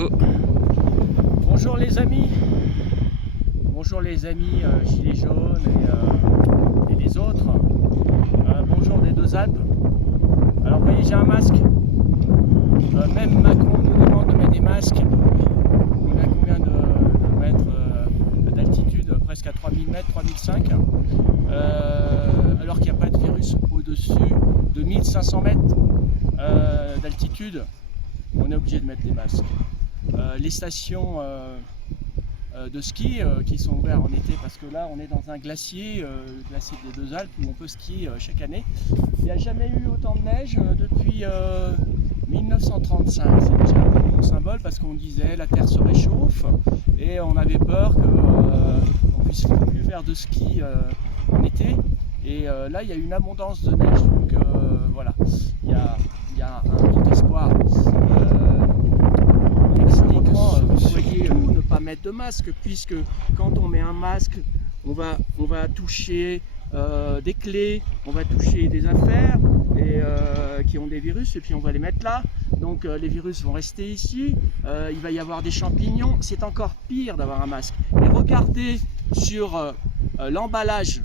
Oh. Bonjour les amis, gilets jaunes et les autres. Bonjour des deux Alpes. Alors vous voyez, j'ai un masque. Même Macron nous demande de mettre des masques. On a combien de mètres d'altitude? Presque à 3000 mètres, 3005. Alors qu'il n'y a pas de virus au-dessus de 1500 mètres d'altitude. On est obligé de mettre des masques. Les stations de ski qui sont ouvertes en été, parce que là on est dans un glacier, le glacier des Deux Alpes, où on peut skier chaque année. Il n'y a jamais eu autant de neige depuis 1935. C'est déjà un bon symbole, parce qu'on disait la terre se réchauffe et on avait peur qu'on puisse plus faire de ski en été. Et là il y a une abondance de neige, donc voilà, il y a un petit espoir. Vous voyez, ne pas mettre de masque, puisque quand on met un masque, on va toucher des clés, on va toucher des affaires qui ont des virus, et puis on va les mettre là. Donc les virus vont rester ici, il va y avoir des champignons. C'est encore pire d'avoir un masque. Et regardez sur l'emballage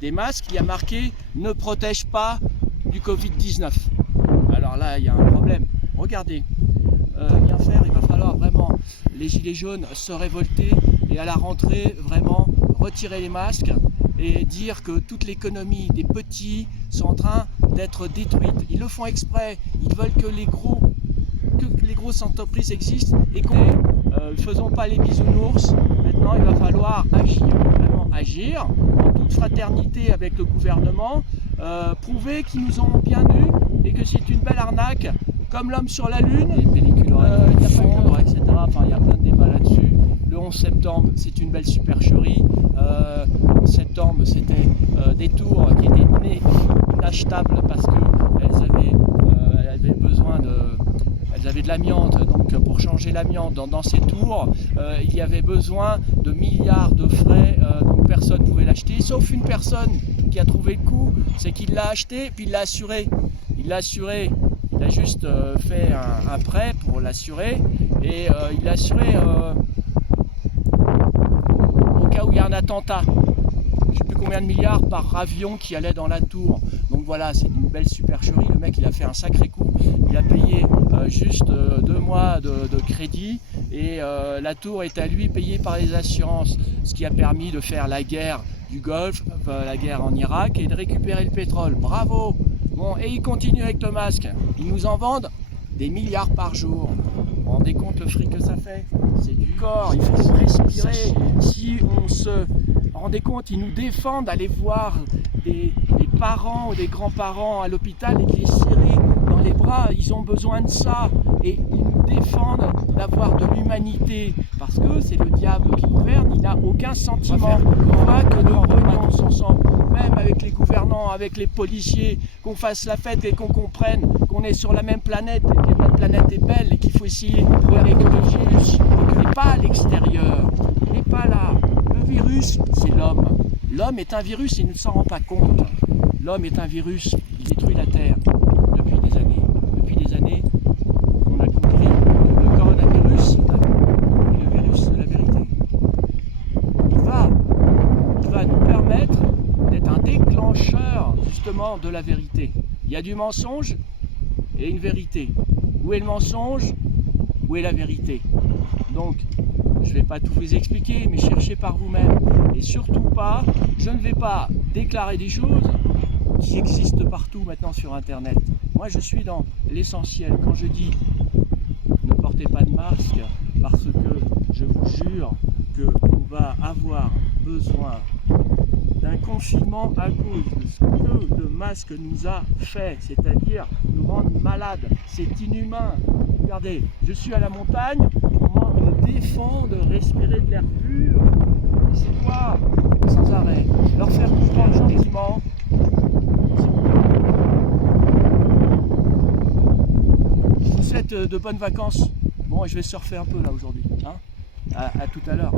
des masques, il y a marqué « Ne protège pas du Covid-19 ». Alors là, il y a un problème. Regardez. Bien faire, il va falloir vraiment, les gilets jaunes, se révolter et à la rentrée vraiment retirer les masques et dire que toute l'économie des petits sont en train d'être détruite. Ils le font exprès, ils veulent que les grosses entreprises existent et qu'on ne faisons pas les bisounours. Maintenant il va falloir agir, vraiment agir en toute fraternité avec le gouvernement, prouver qu'ils nous ont bien eus et que c'est une belle arnaque. Comme l'homme sur la Lune, les pellicules auraient fondre, etc. Enfin, il y a plein de débats là-dessus. Le 11 septembre, c'est une belle supercherie. Le 11 septembre, c'était des tours qui étaient inachetables parce qu'elles avaient besoin elles avaient de l'amiante. Donc, pour changer l'amiante dans ces tours, il y avait besoin de milliards de frais. Donc, personne ne pouvait l'acheter, sauf une personne qui a trouvé le coup. C'est qu'il l'a acheté, puis il l'a assuré. Il a juste fait un prêt pour l'assurer et il l'a assuré au cas où il y a un attentat. Je ne sais plus combien de milliards par avion qui allait dans la tour. Donc voilà, c'est une belle supercherie. Le mec, il a fait un sacré coup. Il a payé juste 2 mois de crédit et la tour est à lui payée par les assurances. Ce qui a permis de faire la guerre du Golfe, la guerre en Irak et de récupérer le pétrole. Bravo! Bon, et ils continuent avec le masque. Ils nous en vendent des milliards par jour. Vous vous rendez compte le fric que ça fait? C'est du corps, il faut respirer. Si on se rendait compte, ils nous défendent d'aller voir des parents ou des grands-parents à l'hôpital et de les serrer dans les bras. Ils ont besoin de ça. Et ils nous défendent d'avoir de l'humanité. Parce que c'est le diable qui gouverne, il n'a aucun sentiment. Il faudra que nous renoncions ensemble, même avec les gouvernants, avec les policiers, qu'on fasse la fête et qu'on comprenne qu'on est sur la même planète, et que notre planète est belle et qu'il faut essayer de faire l'écologie, et qu'il n'est pas à l'extérieur, il n'est pas là. Le virus, c'est l'homme. L'homme est un virus et il ne s'en rend pas compte. L'homme est un virus, il détruit la Terre depuis des années. Depuis des années, on a compris que le coronavirus est le virus de la vérité. Il va nous permettre d'être un déclencheur justement de la vérité. Il y a du mensonge et une vérité. Où est le mensonge? Où est la vérité? Donc, je ne vais pas tout vous expliquer, mais cherchez par vous-même. Et surtout pas, je ne vais pas déclarer des choses qui existent partout maintenant sur Internet. Moi, je suis dans l'essentiel. Quand je dis ne portez pas de masque, parce que je vous jure qu'on va avoir besoin d'un confinement à cause de ce que le masque nous a fait, c'est-à-dire nous rendre malades. C'est inhumain. Regardez, je suis à la montagne, on me défend de respirer de l'air pur. C'est quoi? Sans arrêt. Leur faire comprendre gentiment. Je vous souhaite de bonnes vacances. Bon, je vais surfer un peu là aujourd'hui. Hein, à tout à l'heure.